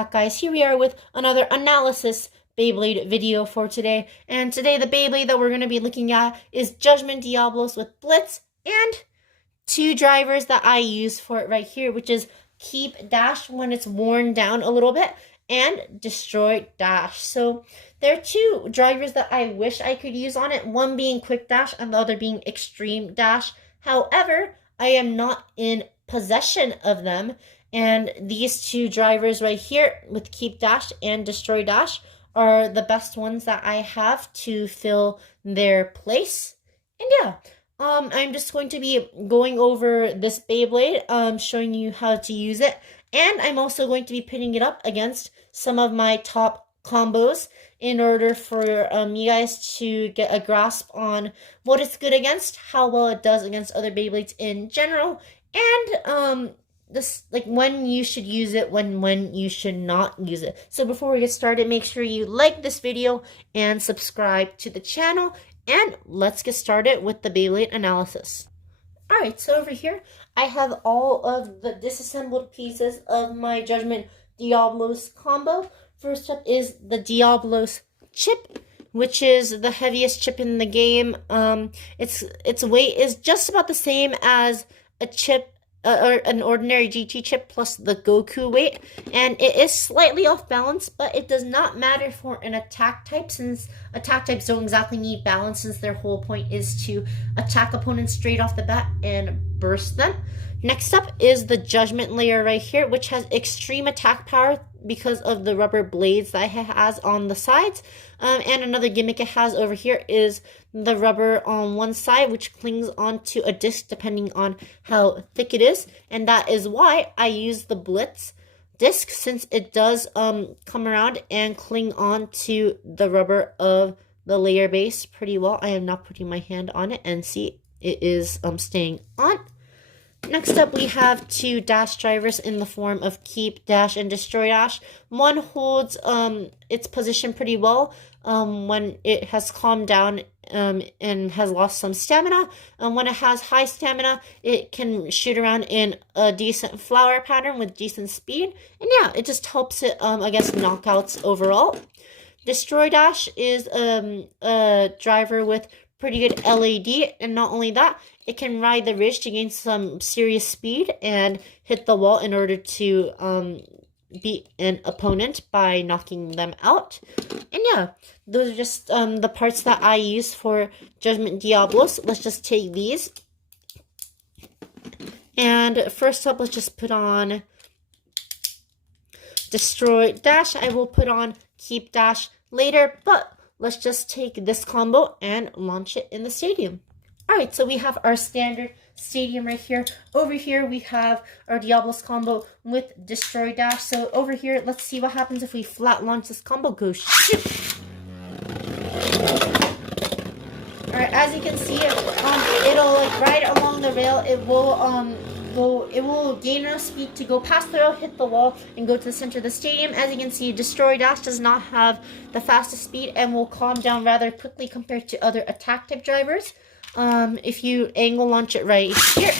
back, guys. Here we are with another analysis Beyblade video for today. And today the Beyblade that we're going to be looking at is Judgement Diablos with Blitz and two drivers that I use for it right here, which is Keep Dash when it's worn down a little bit and Destroy Dash. So there are two drivers that I wish I could use on it, one being Quick Dash and the other being Extreme Dash. However, I am not in possession of them. And these two drivers right here with Keep Dash and Destroy Dash are the best ones that I have to fill their place. And yeah, I'm just going to be going over this Beyblade, showing you how to use it. And I'm also going to be pitting it up against some of my top combos in order for you guys to get a grasp on what it's good against, how well it does against other Beyblades in general, and this, like, when you should use it, when you should not use it. So before we get started, make sure you like this video and subscribe to the channel, and let's get started with the Beyblade analysis. Alright, so over here, I have all of the disassembled pieces of my Judgement Diablos combo. First up is the Diablos chip, which is the heaviest chip in the game. Its weight is just about the same as a chip, or an ordinary GT chip plus the Goku weight, and it is slightly off balance, but it does not matter for an attack type, since attack types don't exactly need balance, since their whole point is to attack opponents straight off the bat and burst them. Next up is the Judgement layer right here, which has extreme attack power because of the rubber blades that it has on the sides. And another gimmick it has over here is the rubber on one side, which clings onto a disc depending on how thick it is. And that is why I use the Blitz disc, since it does come around and cling on to the rubber of the layer base pretty well. I am not putting my hand on it, and see, it is staying on. Next up, we have two dash drivers in the form of Keep Dash and Destroy Dash. One holds its position pretty well when it has calmed down and has lost some stamina. When it has high stamina, it can shoot around in a decent flower pattern with decent speed. And yeah, it just helps it against knockouts overall. Destroy Dash is a driver with pretty good LAD, and not only that, it can ride the ridge to gain some serious speed and hit the wall in order to beat an opponent by knocking them out. And yeah, those are just the parts that I use for Judgement Diablos. Let's just take these. And first up, let's just put on Destroy Dash. I will put on Keep Dash later, but let's just take this combo and launch it in the stadium. Alright, so we have our standard stadium right here. Over here, we have our Diablos combo with Destroy Dash. So over here, let's see what happens if we flat launch this combo. Go shoot! Alright, as you can see, it'll like ride along the rail. It will gain enough speed to go past the rail, hit the wall, and go to the center of the stadium. As you can see, Destroy Dash does not have the fastest speed and will calm down rather quickly compared to other attack type drivers. If you angle launch it right here,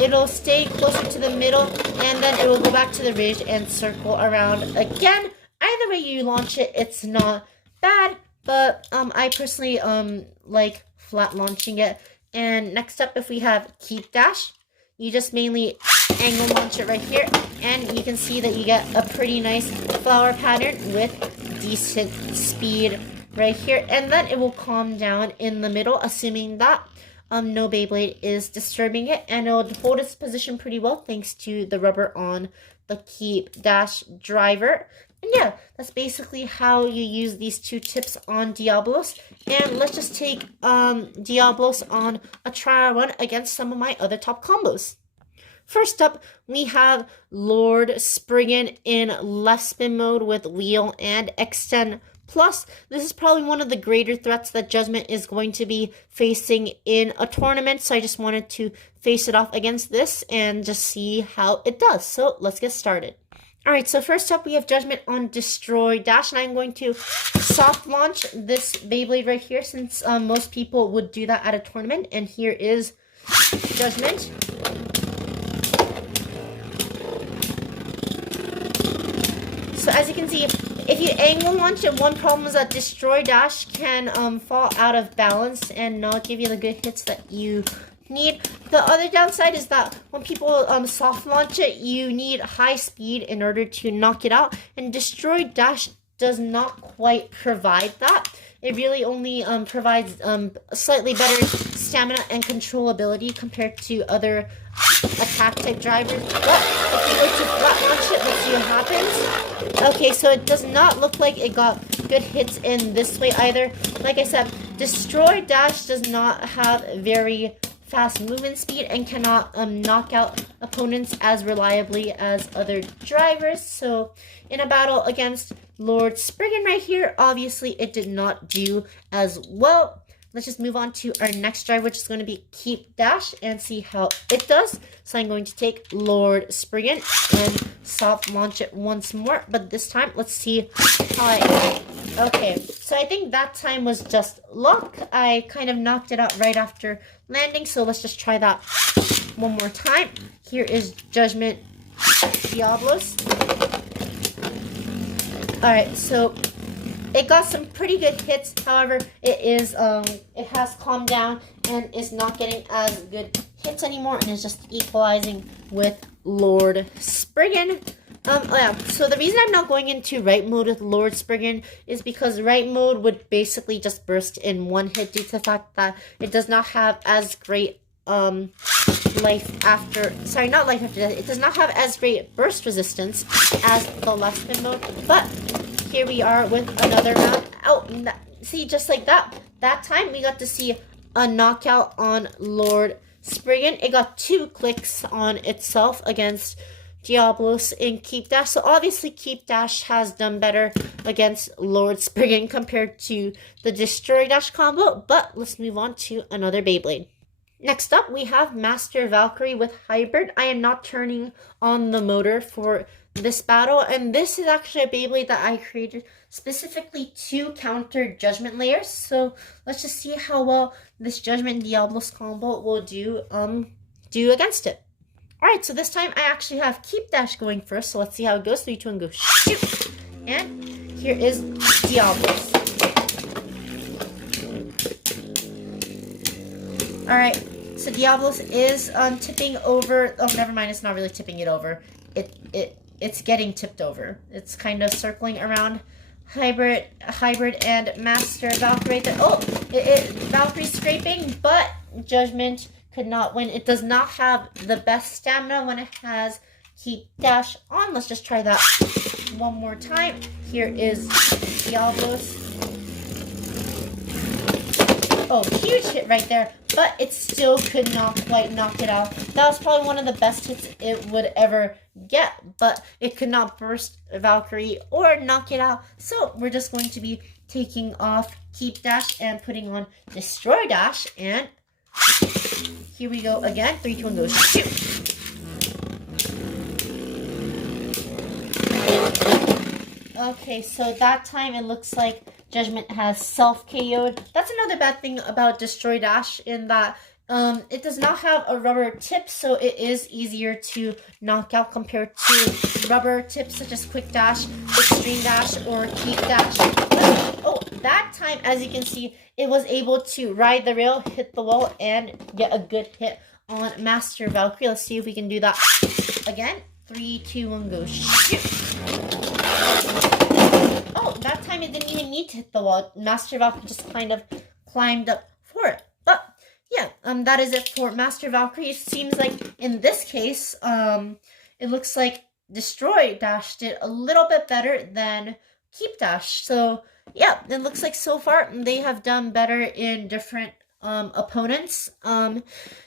it'll stay closer to the middle, and then it will go back to the ridge and circle around again. Either way you launch it, it's not bad, but I personally like flat launching it. And next up, if we have Keep Dash, you just mainly angle launch it right here, and you can see that you get a pretty nice flower pattern with decent speed right here, and then it will calm down in the middle, assuming that no Beyblade is disturbing it, and it will hold its position pretty well thanks to the rubber on the Keep Dash driver. And yeah, that's basically how you use these two tips on Diablos. And let's just take Diablos on a trial run against some of my other top combos. First up, we have Lord Spriggan in left spin mode with Wheel and Extend Plus. This is probably one of the greater threats that Judgement is going to be facing in a tournament, so I just wanted to face it off against this and just see how it does. So let's get started. Alright, so first up we have Judgement on Destroy Dash, and I'm going to soft launch this Beyblade right here, since most people would do that at a tournament. And here is Judgement. so as you can see, if you angle launch it, one problem is that Destroy Dash can fall out of balance and not give you the good hits that you need. The other downside is that when people soft launch it, you need high speed in order to knock it out, and Destroy Dash does not quite provide that. It really only provides slightly better stamina and controllability compared to other attack type drivers. But if you go to flat launch it, let's see what happens. Okay, so it does not look like it got good hits in this way either. Like I said, Destroy Dash does not have very fast movement speed and cannot knock out opponents as reliably as other drivers. So in a battle against Lord Spriggan right here, obviously it did not do as well. Let's just move on to our next drive, which is going to be Keep Dash, and see how it does. So I'm going to take Lord Spriggan and soft launch it once more, but this time let's see how okay, so I think that time was just luck. I kind of knocked it out right after landing, so let's just try that one more time. Here is Judgement Diablos. Alright, so it got some pretty good hits. However, it has calmed down and is not getting as good hits anymore, and is just equalizing with Lord Spriggan. Yeah, so the reason I'm not going into right mode with Lord Spriggan is because right mode would basically just burst in one hit due to the fact that it does not have as great life after, sorry, not life after death. It does not have as great burst resistance as the left spin mode. But here we are with another round. Oh, see, just like that. That time we got to see a knockout on Lord Spriggan. It got 2 clicks on itself against Diablos in Keep Dash. So obviously Keep Dash has done better against Lord Spriggan compared to the Destroy Dash combo. But let's move on to another Beyblade. Next up, we have Master Valkyrie with Hybrid. I am not turning on the motor for this battle, and this is actually a Beyblade that I created specifically to counter Judgement layers. So let's just see how well this Judgement Diablos combo will do against it. Alright, so this time I actually have Keep Dash going first, so let's see how it goes. 3, 2, 1, go. Shoot! And here is Diablos. Alright, so Diablos is tipping over. Oh, never mind, it's not really tipping it over. It's getting tipped over. It's kind of circling around Hybrid and Master Valkyrie. Oh, Valkyrie's scraping, but Judgement could not win. It does not have the best stamina when it has Keep Dash on. Let's just try that one more time. Here is Diablos. Oh, huge hit right there, but it still could not quite knock it out. That was probably one of the best hits it would ever get, but it could not burst Valkyrie or knock it out. So we're just going to be taking off Keep Dash and putting on Destroy Dash, and here we go again. 3, 2, 1, go. Shoot! Okay, so that time it looks like Judgement has self-KO'd. That's another bad thing about Destroy Dash, in that it does not have a rubber tip, so it is easier to knock out compared to rubber tips such as Quick Dash, Extreme Dash, or Keep Dash. Oh, that time, as you can see, it was able to ride the rail, hit the wall, and get a good hit on Master Valkyrie. Let's see if we can do that again. 3, 2, 1, go. Shoot! Oh, that time it didn't even need to hit the wall. Master Valkyrie just kind of climbed up for it. But yeah, that is it for Master Valkyrie. It seems like in this case, it looks like Destroy Dash did a little bit better than Keep Dash. So yeah, it looks like so far they have done better in different opponents.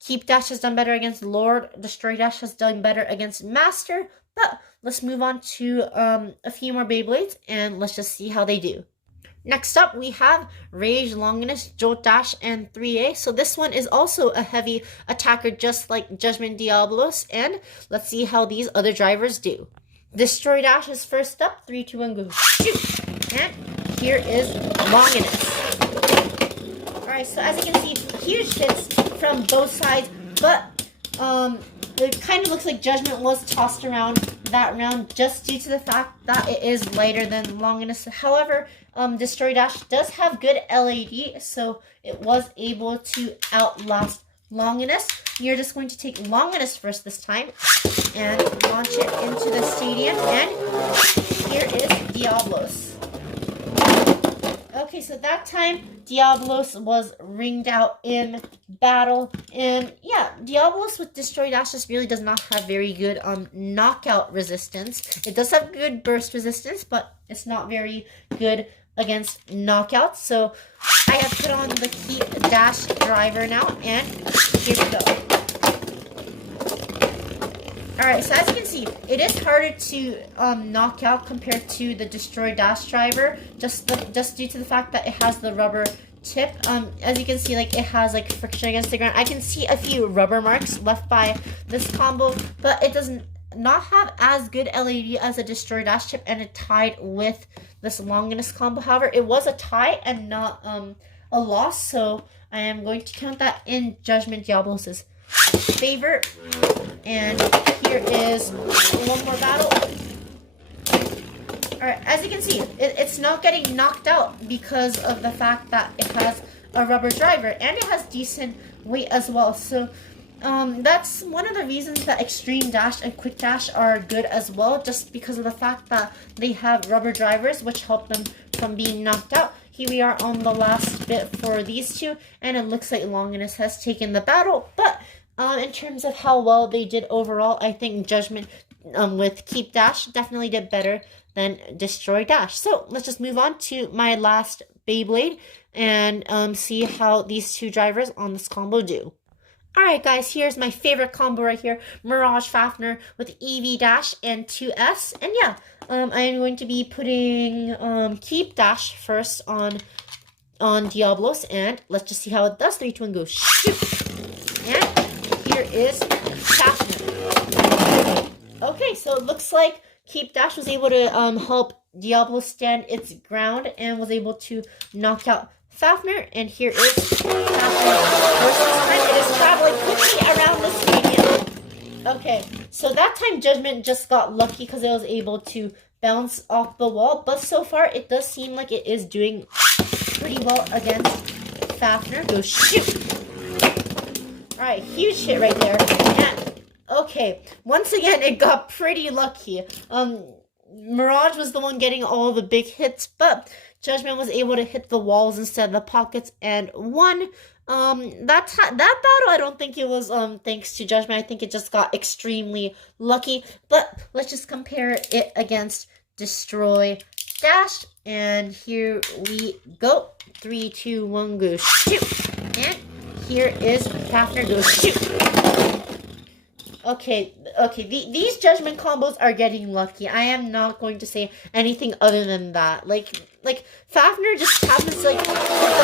Keep Dash has done better against Lord. Destroy Dash has done better against Master. But let's move on to a few more Beyblades, and let's just see how they do. Next up, we have Rage, Longinus, Jolt Dash, and 3A. So this one is also a heavy attacker, just like Judgement Diablos, and let's see how these other drivers do. Destroy Dash is first up. 3, 2, 1, go. Shoot! And here is Longinus. Alright, so as you can see, huge hits from both sides, but it kind of looks like Judgement was tossed around that round just due to the fact that it is lighter than Longinus. However, Destroy Dash does have good LAD, so it was able to outlast Longinus. You're just going to take Longinus first this time and launch it into the stadium, and here is Diablos. Okay, so that time Diablos was ringed out in battle, and yeah, Diablos with Destroy Dash just really does not have very good knockout resistance. It does have good burst resistance, but it's not very good against knockouts. So I have put on the Keep Dash driver now, and here we go. Alright, so as you can see, it is harder to knock out compared to the Destroy Dash driver, just due to the fact that it has the rubber tip. As you can see, like, it has like friction against the ground. I can see a few rubber marks left by this combo, but it does not have as good LAD as a Destroy Dash chip, and it tied with this Longinus combo. However, it was a tie and not a loss, so I am going to count that in Judgement Diablos' favor. And here is one more battle. Alright, as you can see, it's not getting knocked out because of the fact that it has a rubber driver, and it has decent weight as well. So that's one of the reasons that Extreme Dash and Quick Dash are good as well, just because of the fact that they have rubber drivers, which help them from being knocked out. Here we are on the last bit for these two, and it looks like Longinus has taken the battle, but in terms of how well they did overall, I think Judgement with Keep Dash definitely did better than Destroy Dash. So let's just move on to my last Beyblade and see how these two drivers on this combo do. Alright guys, here's my favorite combo right here, Mirage Fafnir with EV Dash and 2S. And yeah, I am going to be putting Keep Dash first on Diablos, and let's just see how it does. 3, 2, 1, go. Shoot! And here is Fafnir. Okay, so it looks like Keep Dash was able to help Diablo stand its ground and was able to knock out Fafnir. And here is Fafnir. It is traveling quickly around the stadium. Okay, so that time Judgement just got lucky because it was able to bounce off the wall. But so far, it does seem like it is doing pretty well against Fafnir. Go shoot! Alright, huge hit right there. And, okay, once again, it got pretty lucky. Mirage was the one getting all the big hits, but Judgement was able to hit the walls instead of the pockets and won. That battle, I don't think it was thanks to Judgement. I think it just got extremely lucky. But let's just compare it against Destroy Dash. And here we go. 3, 2, 1, go shoot. And here is Fafnir, go shoot. Okay, these Judgement combos are getting lucky. I am not going to say anything other than that. Like Fafnir just happens to hit the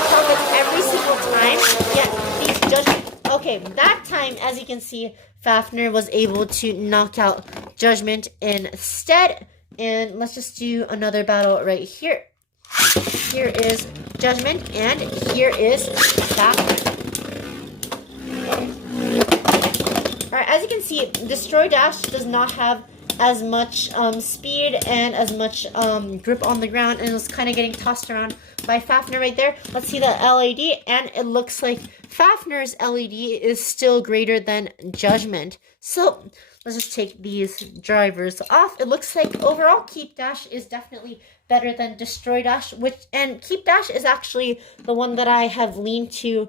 pockets every single time. Yeah, these Judgement. Okay, that time, as you can see, Fafnir was able to knock out Judgement instead. And let's just do another battle right here. Here is Judgement, and here is Fafnir. Alright, as you can see, Destroy Dash does not have as much speed and as much grip on the ground, and it's kind of getting tossed around by Fafnir right there. Let's see the LAD, and it looks like Fafnir's LAD is still greater than Judgement. So let's just take these drivers off. It looks like overall Keep Dash is definitely better than Destroy Dash, and Keep Dash is actually the one that I have leaned to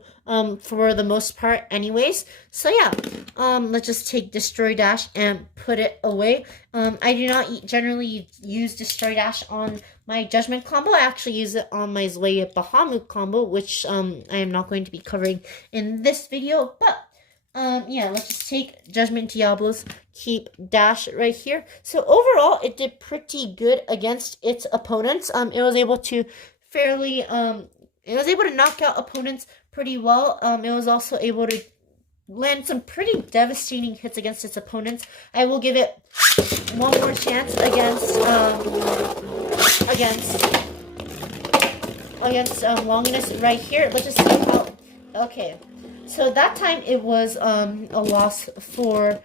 for the most part anyways. So yeah, let's just take Destroy Dash and put it away. I do not generally use Destroy Dash on my Judgement combo. I actually use it on my Zoe Bahamut combo, which I am not going to be covering in this video. But yeah, let's just take Judgement Diablos, Keep Dash right here. So overall, it did pretty good against its opponents. It was able to knock out opponents pretty well. It was also able to land some pretty devastating hits against its opponents. I will give it one more chance against Longinus right here. Let's just see how. Okay, so that time it was a loss for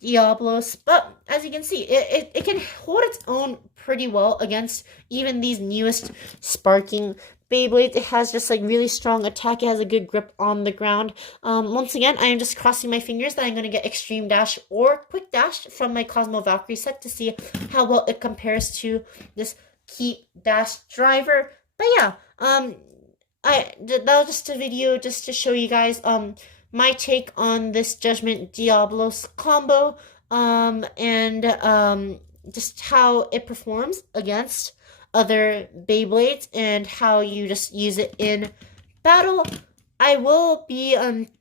Diablos, but as you can see, it can hold its own pretty well against even these newest sparking Beyblades. It has just like really strong attack. It has a good grip on the ground. Once again, I am just crossing my fingers that I'm going to get Extreme Dash or Quick Dash from my Cosmo Valkyrie set to see how well it compares to this Keep Dash driver. But yeah, that was just a video just to show you guys my take on this Judgement Diablos combo, and just how it performs against other Beyblades and how you just use it in battle. I will be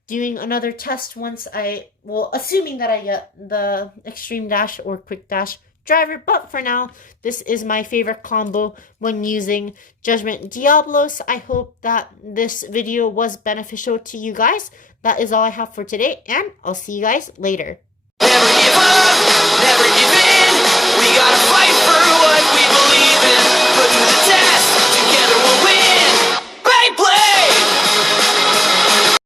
doing another test once assuming that I get the Extreme Dash or Quick Dash driver, but for now, this is my favorite combo when using Judgement Diablos. I hope that this video was beneficial to you guys. That is all I have for today, and I'll see you guys later. Never give up!